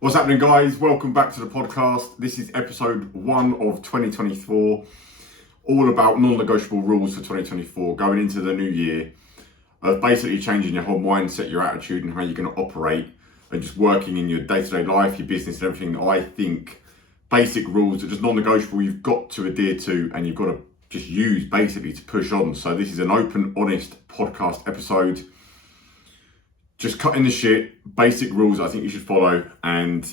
What's happening, guys? Welcome back to the podcast. This is episode 1 of 2024, all about non-negotiable rules for 2024, going into the new year, of basically changing your whole mindset, your attitude, and how you're going to operate, and just working in your day-to-day life, your business, and everything that I think basic rules that are just non-negotiable you've got to adhere to, and you've got to just use basically to push on. So this is an open, honest podcast episode. Just cutting the shit, basic rules I think you should follow, and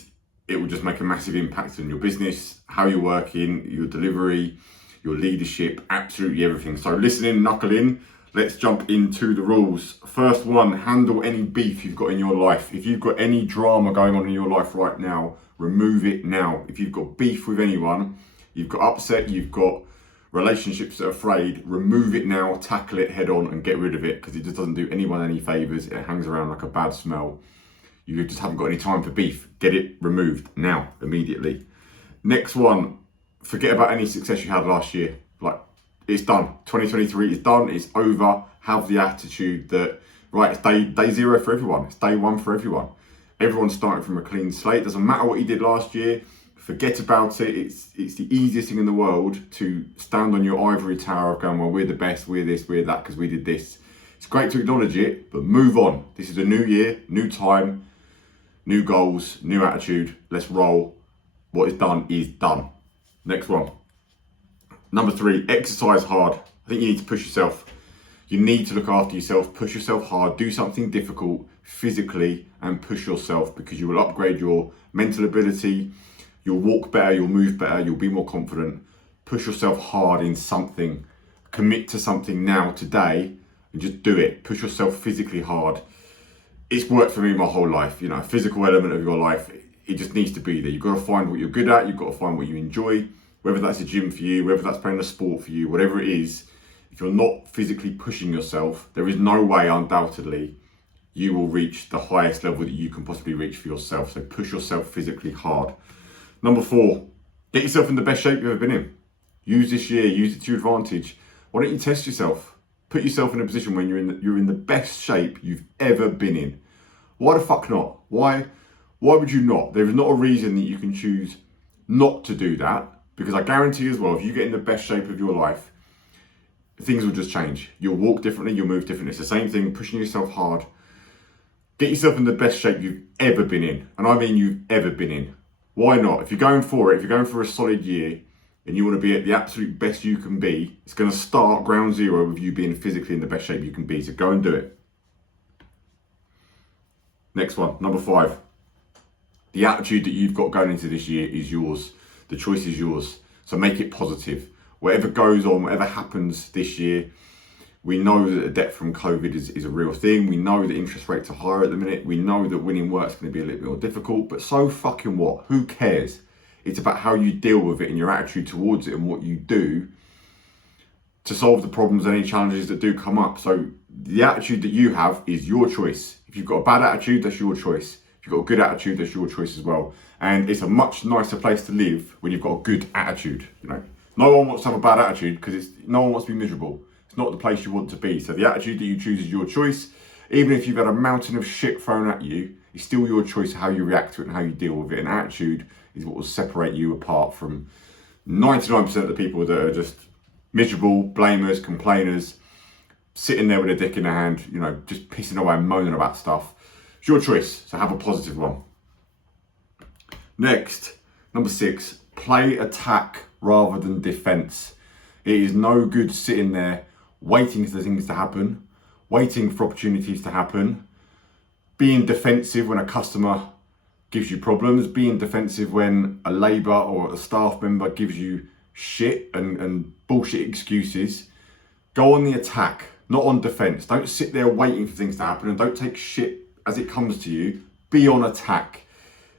it will just make a massive impact on your business, how you're working, your delivery, your leadership, absolutely everything. So listen in, knuckle in, let's jump into the rules. First one, handle any beef you've got in your life. If you've got any drama going on in your life right now, remove it now. If you've got beef with anyone, you've got upset, you've got relationships that are frayed, remove it now, tackle it head on and get rid of it, because it just doesn't do anyone any favours. It hangs around like a bad smell. You just haven't got any time for beef. Get it removed now, immediately. Next one, forget about any success you had last year. Like, it's done. 2023 is done, it's over. Have the attitude that, right, it's day zero for everyone. It's day one for everyone. Everyone's starting from a clean slate. Doesn't matter what you did last year. Forget about it. It's the easiest thing in the world to stand on your ivory tower of going, well, we're the best, we're this, we're that, because we did this. It's great to acknowledge it, but move on. This is a new year, new time, new goals, new attitude. Let's roll. What is done is done. Next one. Number 3, exercise hard. I think you need to push yourself. You need to look after yourself, push yourself hard, do something difficult physically and push yourself, because you will upgrade your mental ability. You'll walk better, you'll move better, you'll be more confident. Push yourself hard in something. Commit to something now, today, and just do it. Push yourself physically hard. It's worked for me my whole life. You know, a physical element of your life, it just needs to be there. You've got to find what you're good at, you've got to find what you enjoy, whether that's a gym for you, whether that's playing a sport for you, whatever it is. If you're not physically pushing yourself, there is no way, undoubtedly, you will reach the highest level that you can possibly reach for yourself. So push yourself physically hard. Number 4, get yourself in the best shape you've ever been in. Use this year, use it to your advantage. Why don't you test yourself? Put yourself in a position when you're in the best shape you've ever been in. Why the fuck not? Why would you not? There is not a reason that you can choose not to do that, because I guarantee as well, if you get in the best shape of your life, things will just change. You'll walk differently, you'll move differently. It's the same thing, pushing yourself hard. Get yourself in the best shape you've ever been in. And I mean you've ever been in. Why not? If you're going for it, if you're going for a solid year and you want to be at the absolute best you can be, it's going to start ground zero with you being physically in the best shape you can be. So go and do it. Next one, number 5. The attitude that you've got going into this year is yours. The choice is yours. So make it positive. Whatever goes on, whatever happens this year, we know that the debt from COVID is a real thing. We know that interest rates are higher at the minute. We know that winning work's going to be a little bit more difficult, but so fucking what? Who cares? It's about how you deal with it and your attitude towards it and what you do to solve the problems and any challenges that do come up. So the attitude that you have is your choice. If you've got a bad attitude, that's your choice. If you've got a good attitude, that's your choice as well. And it's a much nicer place to live when you've got a good attitude. You know, no one wants to have a bad attitude because no one wants to be miserable. It's not the place you want to be. So the attitude that you choose is your choice. Even if you've had a mountain of shit thrown at you, it's still your choice how you react to it and how you deal with it. And attitude is what will separate you apart from 99% of the people that are just miserable, blamers, complainers, sitting there with a dick in their hand, you know, just pissing away and moaning about stuff. It's your choice, so have a positive one. Next, number 6, play attack rather than defense. It is no good sitting there waiting for things to happen, waiting for opportunities to happen, being defensive when a customer gives you problems, being defensive when a labour or a staff member gives you shit and bullshit excuses. Go on the attack, not on defence. Don't sit there waiting for things to happen, and don't take shit as it comes to you. Be on attack.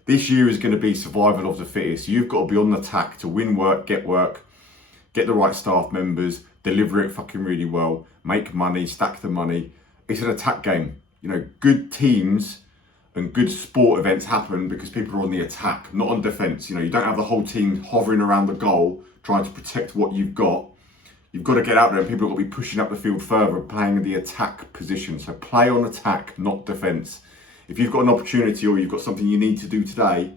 This year is going to be survival of the fittest. You've got to be on the attack to win work, get the right staff members, deliver it fucking really well, make money, stack the money. It's an attack game. You know, good teams and good sport events happen because people are on the attack, not on defence. You know, you don't have the whole team hovering around the goal trying to protect what you've got. You've got to get out there, and people have got to be pushing up the field further, playing in the attack position. So play on attack, not defence. If you've got an opportunity or you've got something you need to do today,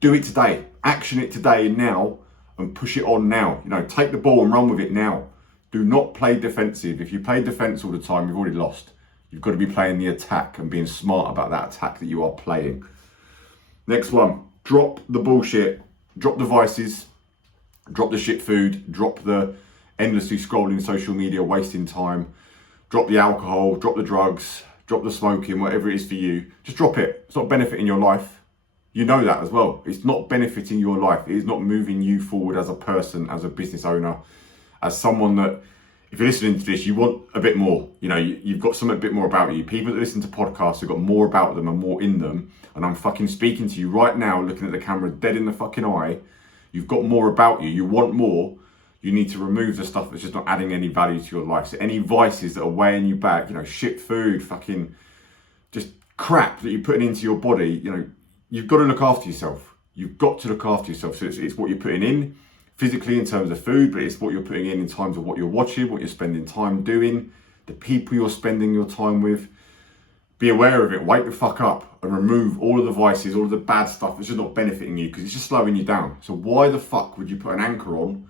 do it today. Action it today and now, and push it on now. You know, take the ball and run with it now. Do not play defensive. If you play defense all the time, you've already lost. You've got to be playing the attack and being smart about that attack that you are playing. Next one, drop the bullshit. Drop the vices. Drop the shit food. Drop the endlessly scrolling social media, wasting time. Drop the alcohol. Drop the drugs. Drop the smoking, whatever it is for you. Just drop it. It's not benefiting your life. You know that as well. It's not benefiting your life. It is not moving you forward as a person, as a business owner, as someone that, if you're listening to this, you want a bit more. You know, you've got something a bit more about you. People that listen to podcasts have got more about them and more in them. And I'm fucking speaking to you right now, looking at the camera dead in the fucking eye. You've got more about you. You want more. You need to remove the stuff that's just not adding any value to your life. So any vices that are weighing you back, you know, shit food, fucking just crap that you're putting into your body, you know, you've got to look after yourself. You've got to look after yourself. So it's what you're putting in physically in terms of food, but it's what you're putting in terms of what you're watching, what you're spending time doing, the people you're spending your time with. Be aware of it, wake the fuck up and remove all of the vices, all of the bad stuff that's just not benefiting you, because it's just slowing you down. So why the fuck would you put an anchor on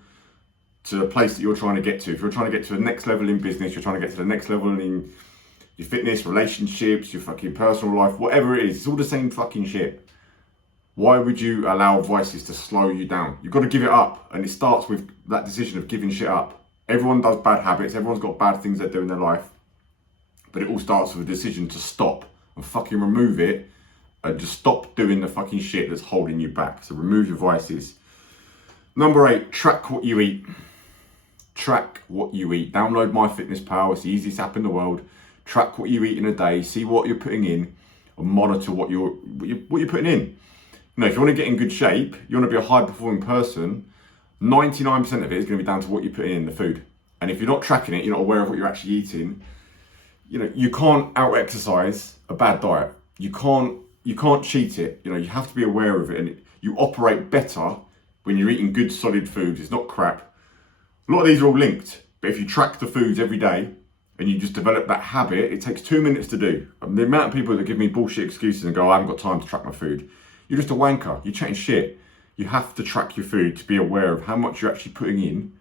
to the place that you're trying to get to? If you're trying to get to the next level in business, you're trying to get to the next level in your fitness, relationships, your fucking personal life, whatever it is, it's all the same fucking shit. Why would you allow vices to slow you down? You've got to give it up. And it starts with that decision of giving shit up. Everyone does bad habits. Everyone's got bad things they do in their life. But it all starts with a decision to stop and fucking remove it and just stop doing the fucking shit that's holding you back. So remove your vices. Number 8, track what you eat. Track what you eat. Download MyFitnessPal. It's the easiest app in the world. Track what you eat in a day. See what you're putting in and monitor what you're putting in. You know, if you want to get in good shape, you want to be a high performing person, 99% of it is going to be down to what you're putting in the food. And if you're not tracking it, you're not aware of what you're actually eating, you know, you can't out exercise a bad diet. You can't cheat it. You know, you have to be aware of it, and you operate better when you're eating good solid foods. It's not crap. A lot of these are all linked, but if you track the foods every day and you just develop that habit, it takes 2 minutes to do. And the amount of people that give me bullshit excuses and go, I haven't got time to track my food. You're just a wanker. You're chatting shit. You have to track your food to be aware of how much you're actually putting in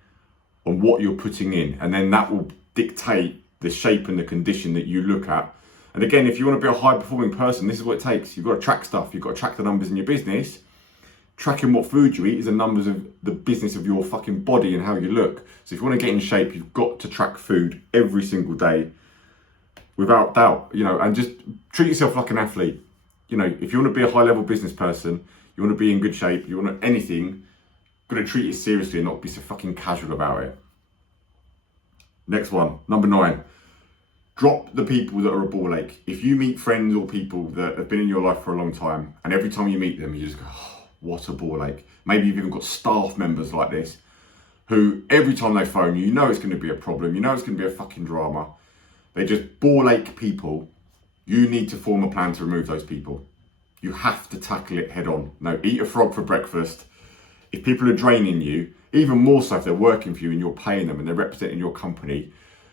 and what you're putting in. And then that will dictate the shape and the condition that you look at. And again, if you want to be a high performing person, this is what it takes. You've got to track stuff. You've got to track the numbers in your business. Tracking what food you eat is the numbers of the business of your fucking body and how you look. So if you want to get in shape, you've got to track food every single day without doubt, you know, and just treat yourself like an athlete. You know, if you want to be a high level business person, you want to be in good shape, you want to anything, you've got to treat it seriously and not be so fucking casual about it. Next one, number 9. Drop the people that are a ball ache. If you meet friends or people that have been in your life for a long time, and every time you meet them, you just go, oh, what a ball ache. Maybe you've even got staff members like this, who every time they phone you, you know it's going to be a problem, you know it's going to be a fucking drama. They're just ball ache people. You need to form a plan to remove those people. You have to tackle it head on. No, eat a frog for breakfast. If people are draining you, even more so if they're working for you and you're paying them and they're representing your company,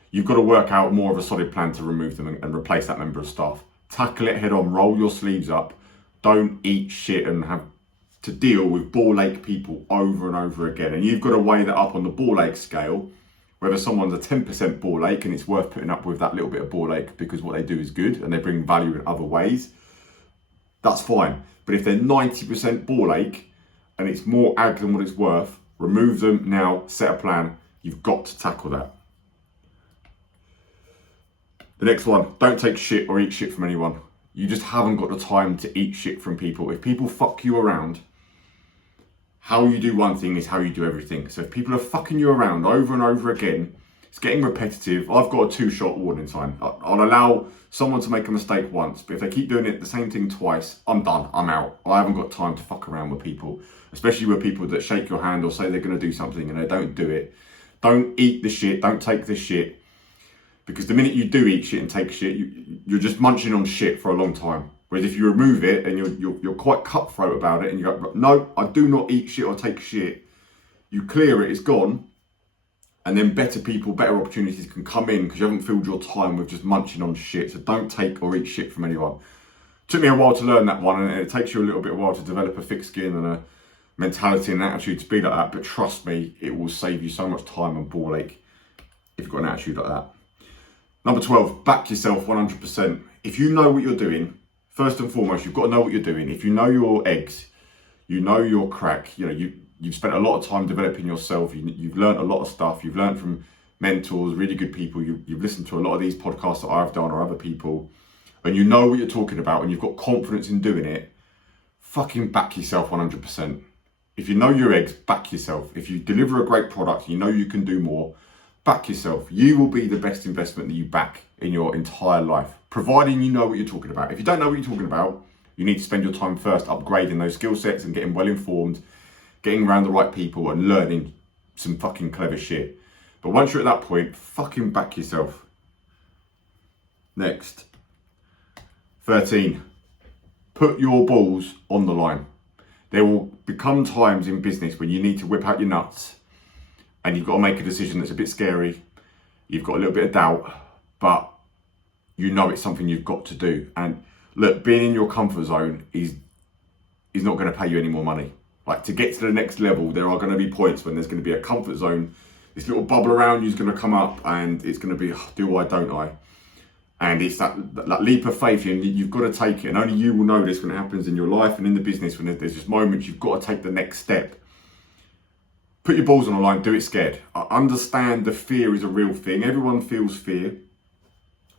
you've got to work out more of a solid plan to remove them and replace that member of staff. Tackle it head on, roll your sleeves up. Don't eat shit and have to deal with ball ache people over and over again. And you've got to weigh that up on the ball ache scale, whether someone's a 10% ball ache and it's worth putting up with that little bit of ball ache because what they do is good and they bring value in other ways, that's fine. But if they're 90% ball ache and it's more ag than what it's worth, remove them now, set a plan. You've got to tackle that. The next one, don't take shit or eat shit from anyone. You just haven't got the time to eat shit from people. If people fuck you around, how you do one thing is how you do everything. So if people are fucking you around over and over again, it's getting repetitive. I've got a 2-shot warning sign. I'll allow someone to make a mistake once, but if they keep doing it the same thing twice, I'm done, I'm out. I haven't got time to fuck around with people, especially with people that shake your hand or say they're gonna do something and they don't do it. Don't eat the shit, don't take the shit, because the minute you do eat shit and take shit, you're just munching on shit for a long time. Whereas if you remove it and you're quite cutthroat about it and you go, no, I do not eat shit or take shit, you clear it, it's gone, and then better people, better opportunities can come in because you haven't filled your time with just munching on shit. So don't take or eat shit from anyone. Took me a while to learn that one, and it takes you a little bit of a while to develop a thick skin and a mentality and an attitude to be like that. But trust me, it will save you so much time and ball ache if you've got an attitude like that. Number 12, back yourself 100%. If you know what you're doing, first and foremost, you've got to know what you're doing. If you know your eggs, you know your crack, you've spent a lot of time developing yourself, you've learned a lot of stuff, you've learned from mentors, really good people, you've listened to a lot of these podcasts that I've done or other people, and you know what you're talking about and you've got confidence in doing it, fucking back yourself 100%. If you know your eggs, back yourself. If you deliver a great product, you know you can do more, back yourself. You will be the best investment that you back in your entire life, providing you know what you're talking about. If you don't know what you're talking about, you need to spend your time first upgrading those skill sets and getting well informed, getting around the right people and learning some fucking clever shit. But once you're at that point, fucking back yourself. Next. 13. Put your balls on the line. There will become times in business when you need to whip out your nuts and you've got to make a decision that's a bit scary. You've got a little bit of doubt, but you know it's something you've got to do. And look, being in your comfort zone is not going to pay you any more money. Like, to get to the next level, there are going to be points when there's going to be a comfort zone. This little bubble around you is going to come up and it's going to be, do I, don't I? And it's that leap of faith, and you've got to take it. And only you will know this when it happens in your life and in the business, when there's just moments you've got to take the next step. Put your balls on the line, do it scared. I understand the fear is a real thing. Everyone feels fear.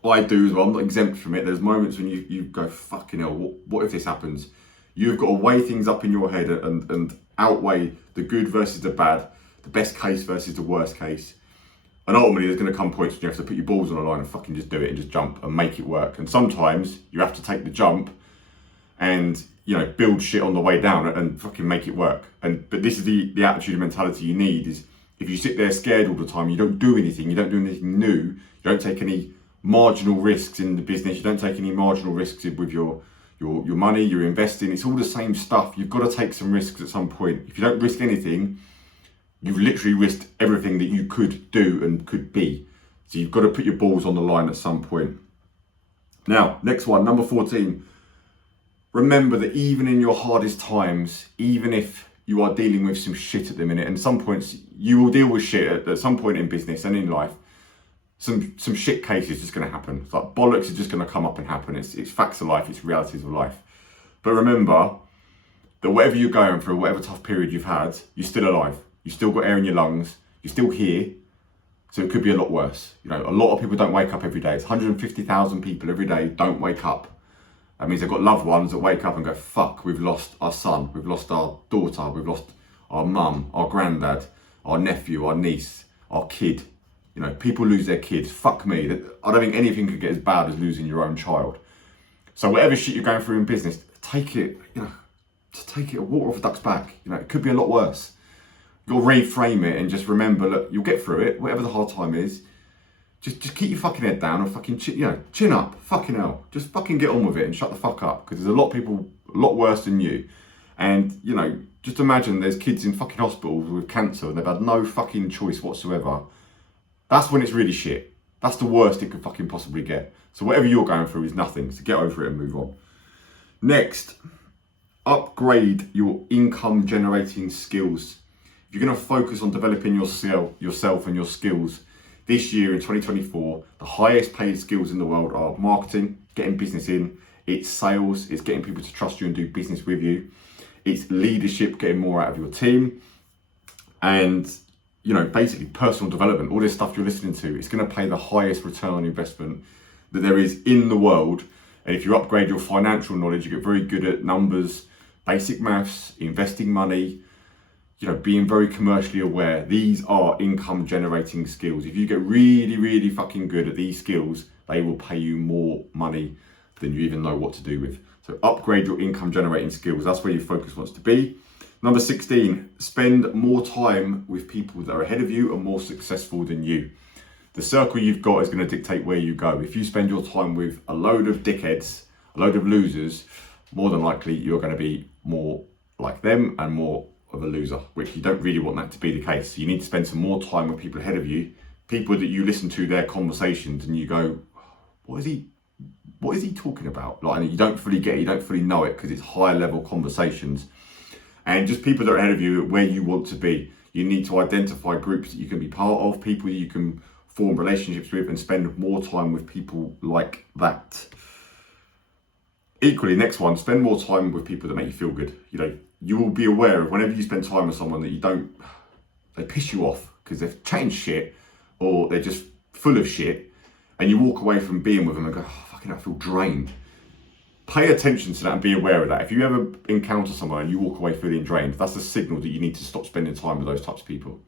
I do as well, I'm not exempt from it. There's moments when you go, fucking hell, what if this happens? You've got to weigh things up in your head and outweigh the good versus the bad, the best case versus the worst case. And ultimately, there's going to come points when you have to put your balls on the line and fucking just do it and just jump and make it work. And sometimes you have to take the jump and, build shit on the way down and fucking make it work. But this is the attitude and mentality you need. Is if you sit there scared all the time, you don't do anything, you don't do anything new, you don't take any marginal risks in the business, you don't take any marginal risks with your money, you're investing, it's all the same stuff. You've got to take some risks at some point. If you don't risk anything, you've literally risked everything that you could do and could be. So you've got to put your balls on the line at some point. Now, next one, number 14. Remember that even in your hardest times, even if you are dealing with some shit at the minute, and some points you will deal with shit at some point in business and in life, some shit cases just going to happen. It's like bollocks are just going to come up and happen. It's facts of life, it's realities of life. But remember that whatever you're going through, whatever tough period you've had, you're still alive. You've still got air in your lungs. You're still here. So it could be a lot worse. A lot of people don't wake up every day. It's 150,000 people every day don't wake up. That means they've got loved ones that wake up and go, fuck, we've lost our son, we've lost our daughter, we've lost our mum, our granddad, our nephew, our niece, our kid. People lose their kids. Fuck me. I don't think anything could get as bad as losing your own child. So whatever shit you're going through in business, take it, just take it a water off a duck's back. it could be a lot worse. You'll reframe it and just remember, look, you'll get through it, whatever the hard time is. Just keep your fucking head down and fucking chin up. Fucking hell. Just fucking get on with it and shut the fuck up. Because there's a lot of people a lot worse than you. And, just imagine there's kids in fucking hospitals with cancer and they've had no fucking choice whatsoever. That's when it's really shit. That's the worst it could fucking possibly get. So whatever you're going through is nothing. So get over it and move on. Next, upgrade your income generating skills. If you're going to focus on developing yourself and your skills this year in 2024, the highest paid skills in the world are marketing, getting business in, it's sales, it's getting people to trust you and do business with you, it's leadership, getting more out of your team, and basically personal development, all this stuff you're listening to. It's going to pay the highest return on investment that there is in the world. And if you upgrade your financial knowledge, you get very good at numbers, basic maths, investing money, being very commercially aware. These are income generating skills. If you get really, really fucking good at these skills, they will pay you more money than you even know what to do with. So upgrade your income generating skills. That's where your focus wants to be. Number 16, spend more time with people that are ahead of you and more successful than you. The circle you've got is going to dictate where you go. If you spend your time with a load of dickheads, a load of losers, more than likely you're going to be more like them and more of a loser, which you don't really want that to be the case. So you need to spend some more time with people ahead of you, people that you listen to their conversations and you go, what is he what is he talking about? Like, and you don't fully get it, you don't fully know it because it's higher level conversations. And just people that are ahead of you where you want to be. You need to identify groups that you can be part of, people you can form relationships with and spend more time with people like that. Equally, next one, spend more time with people that make you feel good. You know, you will be aware of whenever you spend time with someone that they piss you off because they've changed shit or they're just full of shit, and you walk away from being with them and go, oh, fucking, I feel drained. Pay attention to that and be aware of that. If you ever encounter someone and you walk away feeling drained, that's a signal that you need to stop spending time with those types of people.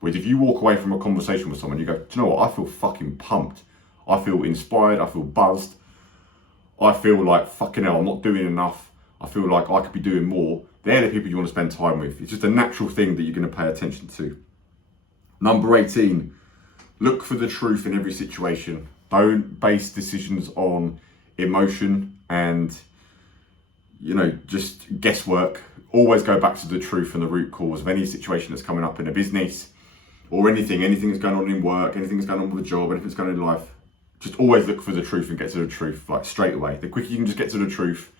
Whereas if you walk away from a conversation with someone, you go, do you know what? I feel fucking pumped. I feel inspired. I feel buzzed. I feel like, fucking hell, I'm not doing enough. I feel like I could be doing more. They're the people you want to spend time with. It's just a natural thing that you're going to pay attention to. Number 18, look for the truth in every situation. Don't base decisions on emotion and, you know, just guesswork. Always go back to the truth and the root cause of any situation that's coming up in a business or anything that's going on in work, anything that's going on with a job, anything that's going on in life. Just always look for the truth and get to the truth, like straight away. The quicker you can just get to the truth,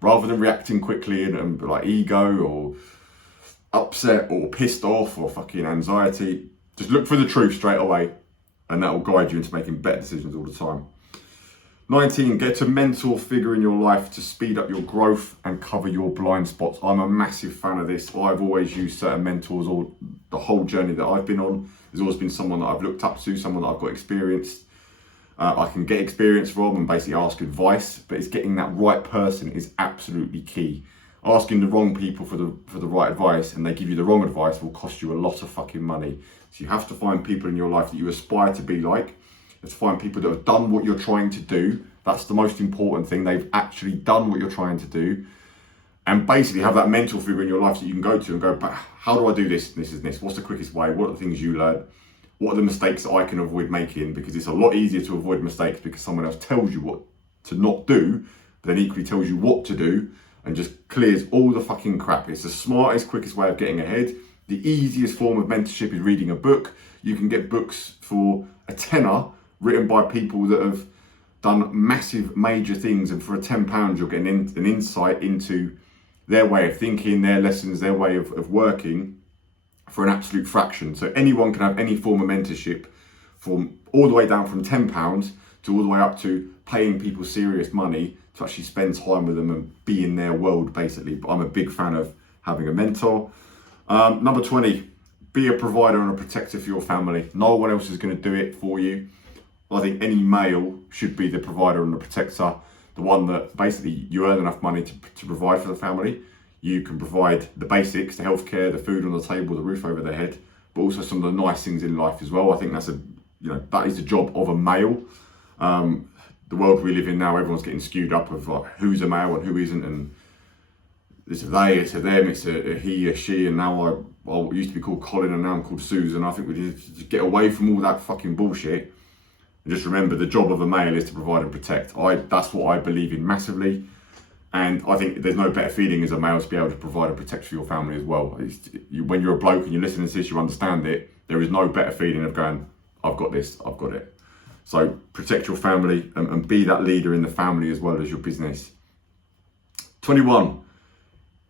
rather than reacting quickly and like ego or upset or pissed off or fucking anxiety, just look for the truth straight away, and that will guide you into making better decisions all the time. 19, get a mentor figure in your life to speed up your growth and cover your blind spots. I'm a massive fan of this. I've always used certain mentors all the whole journey that I've been on. There's always been someone that I've looked up to, someone that I've got experience. I can get experience from and basically ask advice, but it's getting that right person is absolutely key. Asking the wrong people for the right advice and they give you the wrong advice will cost you a lot of fucking money. So you have to find people in your life that you aspire to be like. You have to find people that have done what you're trying to do. That's the most important thing. They've actually done what you're trying to do. And basically have that mentor figure in your life that you can go to and go, but how do I do this? This is this. What's the quickest way? What are the things you learn? What are the mistakes that I can avoid making? Because it's a lot easier to avoid mistakes because someone else tells you what to not do, but then equally tells you what to do and just clears all the fucking crap. It's the smartest, quickest way of getting ahead. The easiest form of mentorship is reading a book. You can get books for a tenner written by people that have done massive, major things, and for £10 you're getting an insight into their way of thinking, their lessons, their way of working for an absolute fraction. So anyone can have any form of mentorship, from all the way down from £10 to all the way up to paying people serious money to actually spend time with them and be in their world, basically. But I'm a big fan of having a mentor. Number 20, be a provider and a protector for your family. No one else is going to do it for you. I think any male should be the provider and the protector, the one that basically you earn enough money to provide for the family. You can provide the basics, the healthcare, the food on the table, the roof over their head, but also some of the nice things in life as well. I think that is the job of a male. The world we live in now, everyone's getting skewed up of like who's a male and who isn't, and it's a they, it's a them, it's a he, a she, and now I used to be called Colin and now I'm called Susan. I think we need to get away from all that fucking bullshit and just remember the job of a male is to provide and protect. That's what I believe in massively. And I think there's no better feeling as a male to be able to provide and protect for your family as well. When you're a bloke and you're listening to this, you understand it. There is no better feeling of going, I've got this, I've got it. So protect your family and be that leader in the family as well as your business. 21,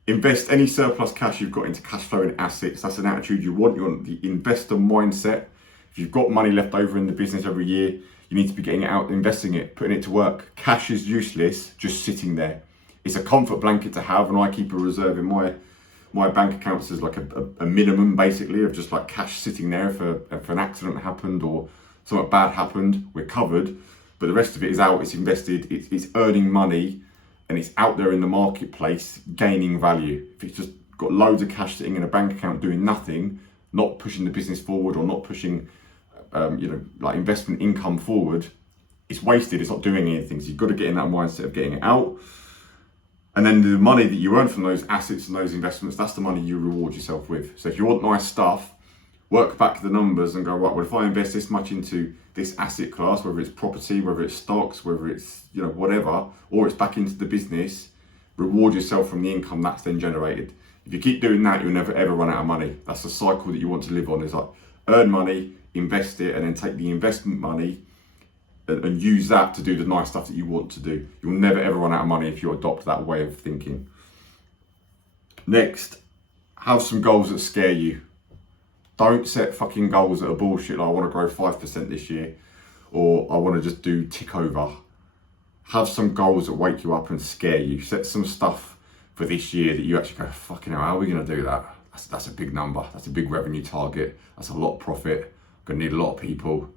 invest any surplus cash you've got into cash flowing assets. That's an attitude you want. You want the investor mindset. If you've got money left over in the business every year, you need to be getting it out, investing it, putting it to work. Cash is useless just sitting there. It's a comfort blanket to have, and I keep a reserve in my bank accounts as like a minimum, basically, of just like cash sitting there if an accident happened or something bad happened, we're covered. But the rest of it is out, it's invested, it's earning money, and it's out there in the marketplace gaining value. If it's just got loads of cash sitting in a bank account doing nothing, not pushing the business forward or not pushing like investment income forward, it's wasted, it's not doing anything. So you've got to get in that mindset of getting it out. And then the money that you earn from those assets and those investments, that's the money you reward yourself with. So if you want nice stuff, work back the numbers and go, right, well, if I invest this much into this asset class, whether it's property, whether it's stocks, whether it's, whatever, or it's back into the business, reward yourself from the income that's then generated. If you keep doing that, you'll never ever run out of money. That's the cycle that you want to live on. Is like earn money, invest it, and then take the investment money, and use that to do the nice stuff that you want to do. You'll never ever run out of money if you adopt that way of thinking. Next, have some goals that scare you. Don't set fucking goals that are bullshit, like I want to grow 5% this year, or I want to just do tick over. Have some goals that wake you up and scare you. Set some stuff for this year that you actually go, fucking hell, how are we going to do that? That's a big number. That's a big revenue target. That's a lot of profit. I'm going to need a lot of people.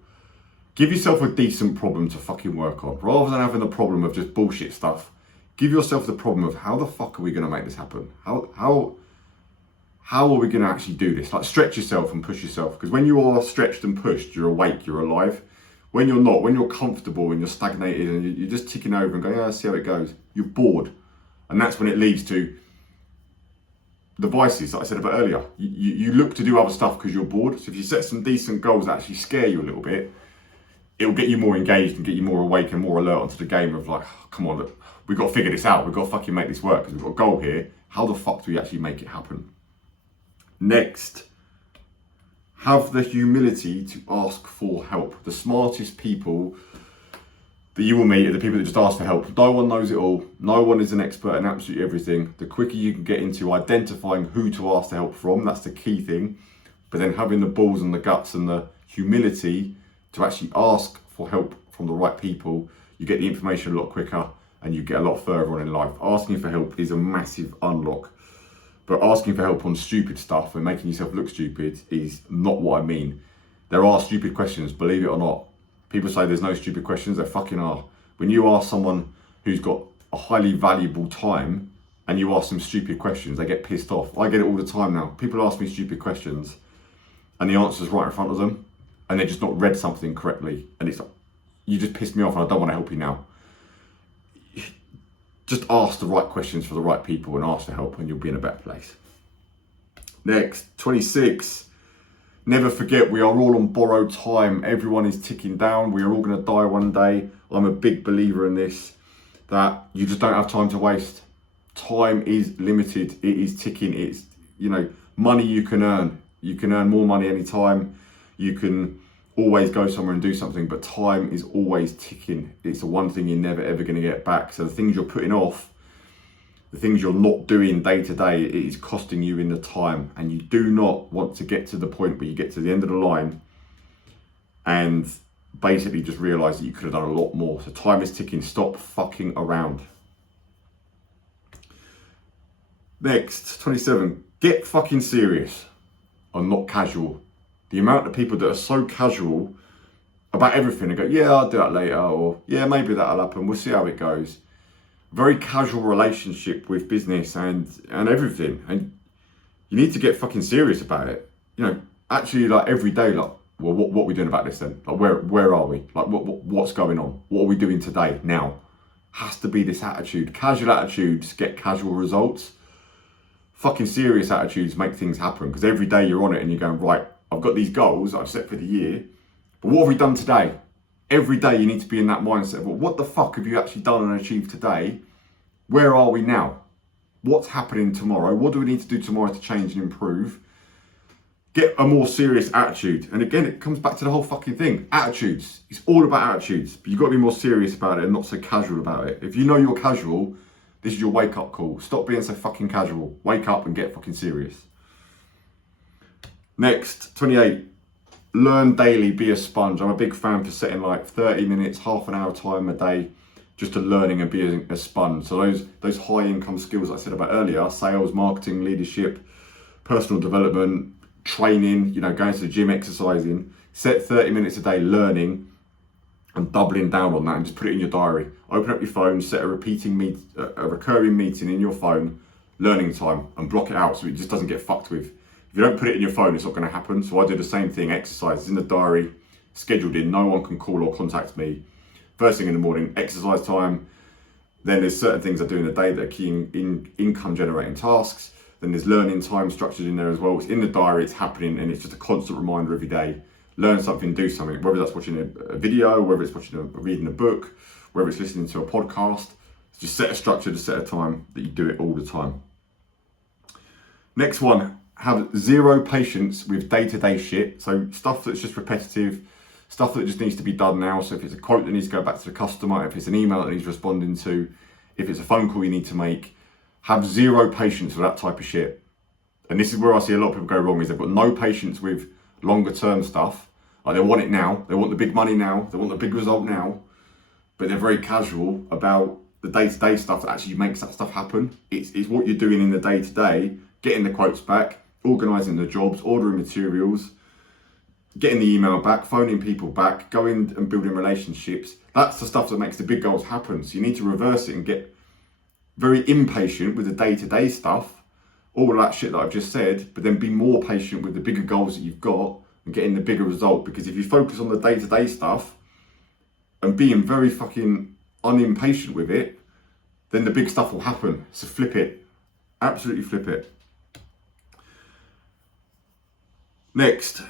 Give yourself a decent problem to fucking work on. Rather than having the problem of just bullshit stuff, give yourself the problem of how the fuck are we going to make this happen? How are we going to actually do this? Like, stretch yourself and push yourself. Because when you are stretched and pushed, you're awake, you're alive. When you're not, when you're comfortable and you're stagnated and you're just ticking over and going, yeah, see how it goes, you're bored. And that's when it leads to the vices that I said about earlier. You look to do other stuff because you're bored. So if you set some decent goals that actually scare you a little bit, it'll get you more engaged and get you more awake and more alert onto the game of like, oh, come on, look, we've got to figure this out. We've got to fucking make this work because we've got a goal here. How the fuck do we actually make it happen? Next, have the humility to ask for help. The smartest people that you will meet are the people that just ask for help. No one knows it all. No one is an expert in absolutely everything. The quicker you can get into identifying who to ask the help from, that's the key thing. But then having the balls and the guts and the humility to actually ask for help from the right people, you get the information a lot quicker and you get a lot further on in life. Asking for help is a massive unlock. But asking for help on stupid stuff and making yourself look stupid is not what I mean. There are stupid questions, believe it or not. People say there's no stupid questions, there fucking are. When you ask someone who's got a highly valuable time and you ask them stupid questions, they get pissed off. I get it all the time now. People ask me stupid questions and the answer's right in front of them and they've just not read something correctly. And it's like, you just pissed me off and I don't want to help you now. Just ask the right questions for the right people and ask for help and you'll be in a better place. Next, 26. Never forget, we are all on borrowed time. Everyone is ticking down. We are all going to die one day. I'm a big believer in this, that you just don't have time to waste. Time is limited. It is ticking. It's, money you can earn. You can earn more money anytime. You can always go somewhere and do something, but time is always ticking. It's the one thing you're never ever going to get back. So the things you're putting off, the things you're not doing day to day, it is costing you in the time. And you do not want to get to the point where you get to the end of the line and basically just realize that you could have done a lot more. So time is ticking. Stop fucking around. Next, 27. Get fucking serious and not casual. The amount of people that are so casual about everything and go, yeah, I'll do that later, or yeah, maybe that'll happen, we'll see how it goes. Very casual relationship with business and everything. And you need to get fucking serious about it. Actually, like every day, like, well, what are we doing about this then? Like, where are we? Like, what's going on? What are we doing today, now? Has to be this attitude. Casual attitudes get casual results. Fucking serious attitudes make things happen because every day you're on it and you're going, right, I've got these goals I've set for the year, but what have we done today? Every day you need to be in that mindset of, well, what the fuck have you actually done and achieved today? Where are we now? What's happening tomorrow? What do we need to do tomorrow to change and improve? Get a more serious attitude. And again, it comes back to the whole fucking thing. Attitudes. It's all about attitudes, but you've got to be more serious about it and not so casual about it. If you know you're casual, this is your wake up call. Stop being so fucking casual. Wake up and get fucking serious. Next, 28, learn daily, be a sponge. I'm a big fan for setting like 30 minutes, half an hour time a day, just to learning and being a sponge. So those high income skills I said about earlier, sales, marketing, leadership, personal development, training, going to the gym, exercising, set 30 minutes a day learning and doubling down on that and just put it in your diary. Open up your phone, set a recurring meeting in your phone, learning time, and block it out so it just doesn't get fucked with. If you don't put it in your phone, it's not going to happen. So I do the same thing, exercise. It's in the diary, scheduled in. No one can call or contact me. First thing in the morning, exercise time. Then there's certain things I do in the day that are key in income generating tasks. Then there's learning time structured in there as well. It's in the diary, it's happening, and it's just a constant reminder every day. Learn something, do something, whether that's watching a video, whether it's reading a book, whether it's listening to a podcast. Just set a structure, just set a time that you do it all the time. Next one. Have zero patience with day-to-day shit. So stuff that's just repetitive, stuff that just needs to be done now. So if it's a quote that needs to go back to the customer, if it's an email that needs responding to, if it's a phone call you need to make, have zero patience for that type of shit. And this is where I see a lot of people go wrong, is they've got no patience with longer term stuff. Like, they want it now, they want the big money now, they want the big result now, but they're very casual about the day-to-day stuff that actually makes that stuff happen. It's what you're doing in the day-to-day, getting the quotes back, organising the jobs, ordering materials, getting the email back, phoning people back, going and building relationships. That's the stuff that makes the big goals happen. So you need to reverse it and get very impatient with the day-to-day stuff, all of that shit that I've just said, but then be more patient with the bigger goals that you've got and getting the bigger result. Because if you focus on the day-to-day stuff and being very fucking unimpatient with it, then the big stuff will happen. So flip it. Absolutely flip it. Next,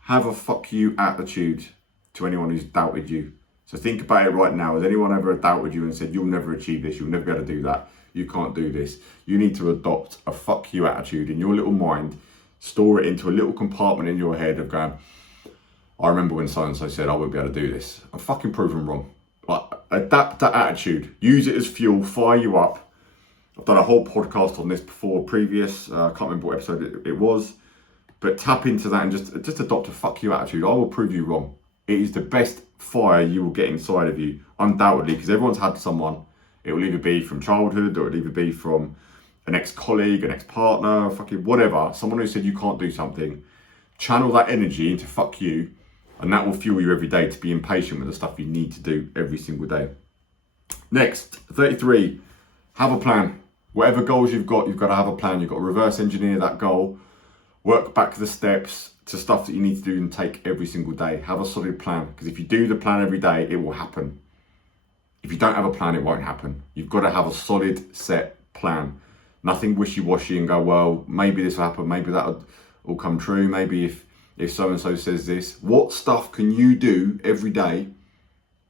have a fuck you attitude to anyone who's doubted you. So think about it right now. Has anyone ever doubted you and said, you'll never achieve this, you'll never be able to do that, you can't do this? You need to adopt a fuck you attitude in your little mind, store it into a little compartment in your head of going, I remember when so-and-so said I won't be able to do this. I'm fucking proven wrong. Like, adapt that attitude. Use it as fuel, fire you up. I've done a whole podcast on this before, previous, I can't remember what episode it was, but tap into that and just adopt a fuck you attitude. I will prove you wrong. It is the best fire you will get inside of you, undoubtedly, because everyone's had someone. It will either be from childhood, or it'll either be from an ex-colleague, an ex-partner, fucking whatever, someone who said you can't do something. Channel that energy into fuck you, and that will fuel you every day to be impatient with the stuff you need to do every single day. Next, 33, have a plan. Whatever goals you've got to have a plan. You've got to reverse engineer that goal, work back the steps to stuff that you need to do and take every single day. Have a solid plan, because if you do the plan every day, it will happen. If you don't have a plan, it won't happen. You've got to have a solid set plan. Nothing wishy-washy and go, well, maybe this will happen, maybe that will come true, maybe if so-and-so says this. What stuff can you do every day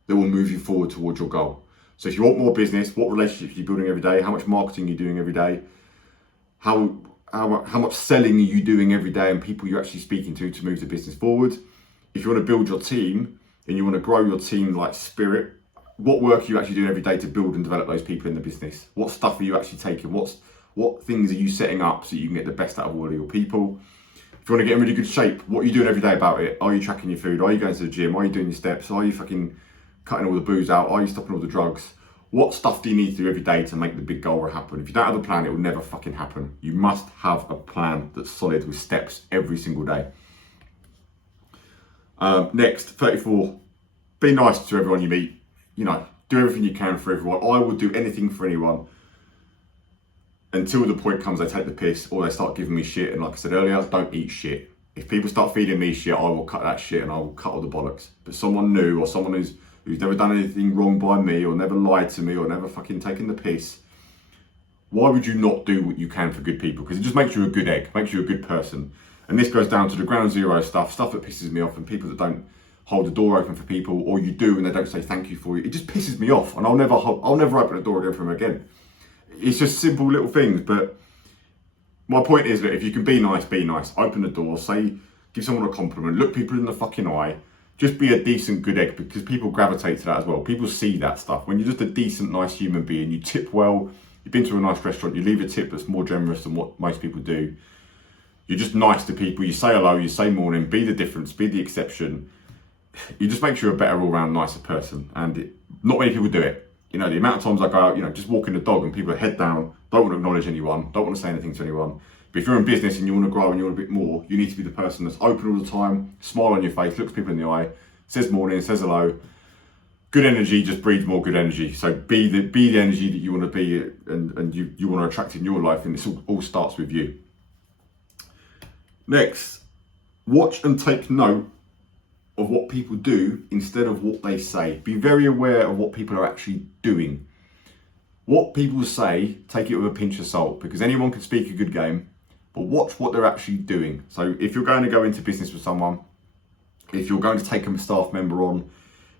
that will move you forward towards your goal? So if you want more business, what relationships are you building every day? How much marketing are you doing every day? How much selling are you doing every day, and people you're actually speaking to move the business forward? If you want to build your team and you want to grow your team like spirit, what work are you actually doing every day to build and develop those people in the business? What stuff are you actually taking? What things are you setting up so you can get the best out of all of your people? If you want to get in really good shape, what are you doing every day about it? Are you tracking your food? Are you going to the gym? Are you doing your steps? Are you fucking cutting all the booze out? Are you stopping all the drugs? What stuff do you need to do every day to make the big goal happen? If you don't have a plan, it will never fucking happen. You must have a plan that's solid with steps every single day. Next, 34, be nice to everyone you meet. You know, do everything you can for everyone. I will do anything for anyone until the point comes they take the piss or they start giving me shit. And like I said earlier, don't eat shit. If people start feeding me shit, I will cut that shit and I will cut all the bollocks. But someone new or someone who's never done anything wrong by me or never lied to me or never fucking taken the piss, why would you not do what you can for good people? Because it just makes you a good egg, makes you a good person. And this goes down to the ground zero stuff that pisses me off, and people that don't hold the door open for people, or you do and they don't say thank you for you. It just pisses me off, and I'll never open the door again for them again. It's just simple little things, but my point is that if you can be nice, open the door, give someone a compliment, look people in the fucking eye, just be a decent good egg, because people gravitate to that as well. People see that stuff. When you're just a decent, nice human being, you tip well, you've been to a nice restaurant, you leave a tip that's more generous than what most people do. You're just nice to people, you say hello, you say morning, be the difference, be the exception. It just makes you a better all-round nicer person, and not many people do it. You know, the amount of times I go out, just walking the dog and people are head down, don't want to acknowledge anyone, don't want to say anything to anyone. But if you're in business and you want to grow and you want a bit more, you need to be the person that's open all the time, smile on your face, looks people in the eye, says morning, says hello. Good energy just breeds more good energy. So be the energy that you want to be and you want to attract in your life, and this all starts with you. Next, watch and take note of what people do instead of what they say. Be very aware of what people are actually doing. What people say, take it with a pinch of salt, because anyone can speak a good game, but watch what they're actually doing. So if you're going to go into business with someone, if you're going to take a staff member on,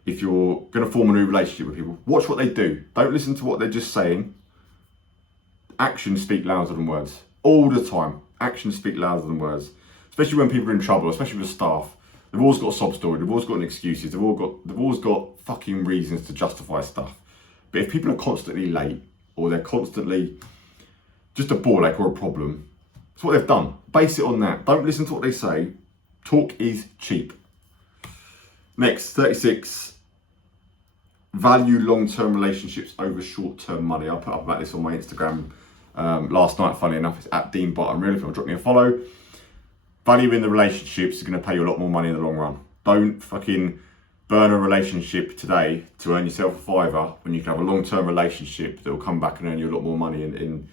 if you're going to form a new relationship with people, watch what they do. Don't listen to what they're just saying. Actions speak louder than words. All the time. Actions speak louder than words. Especially when people are in trouble, especially with staff. They've always got a sob story. They've always got an excuses. They've always got fucking reasons to justify stuff. But if people are constantly late, or they're constantly just a ball ache or a problem, that's what they've done. Base it on that. Don't listen to what they say. Talk is cheap. Next, 36. Value long-term relationships over short-term money. I put up about this on my Instagram last night, funny enough. It's at Dean Barton Ep030. If you want to drop me a follow. Value in the relationships is going to pay you a lot more money in the long run. Don't fucking burn a relationship today to earn yourself a fiver when you can have a long-term relationship that will come back and earn you a lot more money and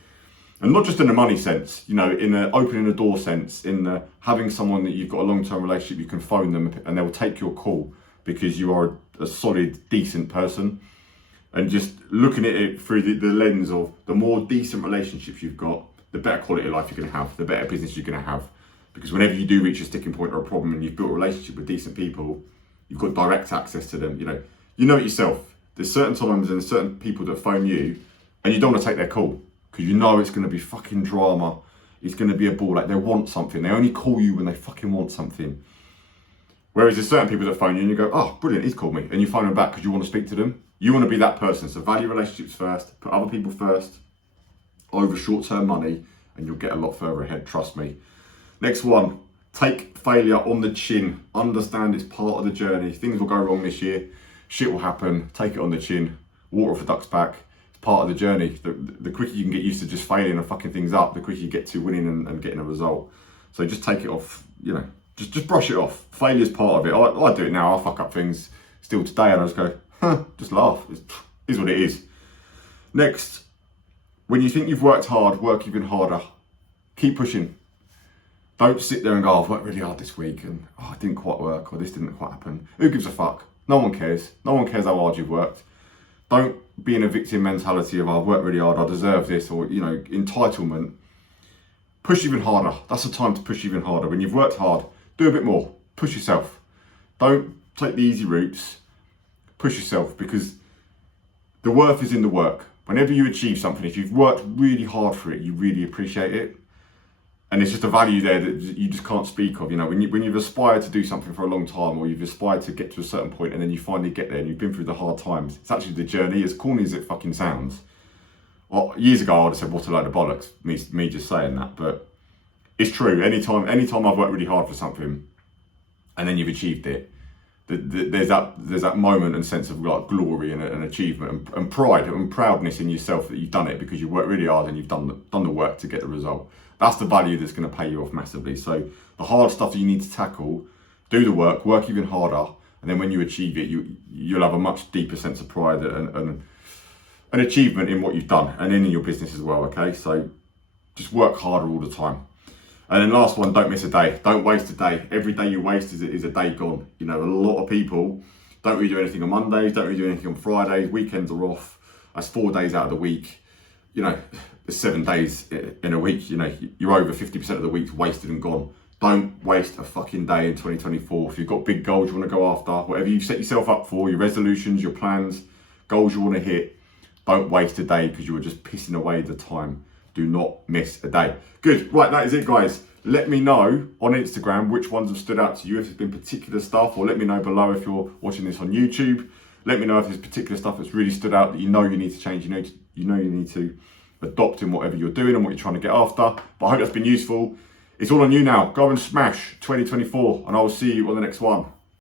not just in the money sense, you know, in the opening the door sense, in the having someone that you've got a long-term relationship, you can phone them and they'll take your call because you are a solid, decent person. And just looking at it through the lens of the more decent relationships you've got, the better quality of life you're going to have, the better business you're going to have. Because whenever you do reach a sticking point or a problem and you've built a relationship with decent people, you've got direct access to them. You know it yourself. There's certain times and certain people that phone you and you don't want to take their call because you know it's going to be fucking drama. It's going to be a ball. Like, they want something. They only call you when they fucking want something. Whereas there's certain people that phone you and you go, oh, brilliant, he's called me. And you phone them back because you want to speak to them. You want to be that person. So value relationships first, put other people first over short-term money, and you'll get a lot further ahead, trust me. Next one, take failure on the chin. Understand it's part of the journey. Things will go wrong this year. Shit will happen. Take it on the chin. Water off a duck's back. It's part of the journey. The quicker you can get used to just failing and fucking things up, the quicker you get to winning and getting a result. So just take it off, just brush it off. Failure's part of it. I do it now. I fuck up things still today and I just go, just laugh. It is what it is. Next, when you think you've worked hard, work even harder. Keep pushing. Don't sit there and go, I've worked really hard this week and it didn't quite work or this didn't quite happen. Who gives a fuck? No one cares. No one cares how hard you've worked. Don't be in a victim mentality of, I've worked really hard, I deserve this, or, entitlement. Push even harder. That's the time to push even harder. When you've worked hard, do a bit more. Push yourself. Don't take the easy routes. Push yourself, because the worth is in the work. Whenever you achieve something, if you've worked really hard for it, you really appreciate it. And it's just a value there that you just can't speak of. When you've aspired to do something for a long time, or you've aspired to get to a certain point and then you finally get there and you've been through the hard times, it's actually the journey, as corny as it fucking sounds. Well, years ago, I would have said, what a load of bollocks, me just saying that. But it's true. Anytime I've worked really hard for something and then you've achieved it, there's that moment and sense of like glory and achievement and pride and proudness in yourself that you've done it because you worked really hard and you've done the work to get the result. That's the value that's going to pay you off massively. So the hard stuff that you need to tackle, do the work even harder, and then when you achieve it, you'll have a much deeper sense of pride and an achievement in what you've done and in your business as well. Okay, so just work harder all the time. And then last one, don't miss a day. Don't waste a day. Every day you waste is a day gone. A lot of people don't really do anything on Mondays, don't really do anything on Fridays, weekends are off. That's 4 days out of the week. There's 7 days in a week. You're over 50% of the week's wasted and gone. Don't waste a fucking day in 2024. If you've got big goals you want to go after, whatever you've set yourself up for, your resolutions, your plans, goals you want to hit, don't waste a day because you are just pissing away the time. Do not miss a day. Good. Right, that is it, guys. Let me know on Instagram which ones have stood out to you, if there's been particular stuff, or let me know below if you're watching this on YouTube. Let me know if there's particular stuff that's really stood out that you need to change, you need to adopt in whatever you're doing and what you're trying to get after. But I hope that's been useful. It's all on you now. Go and smash 2024, and I will see you on the next one.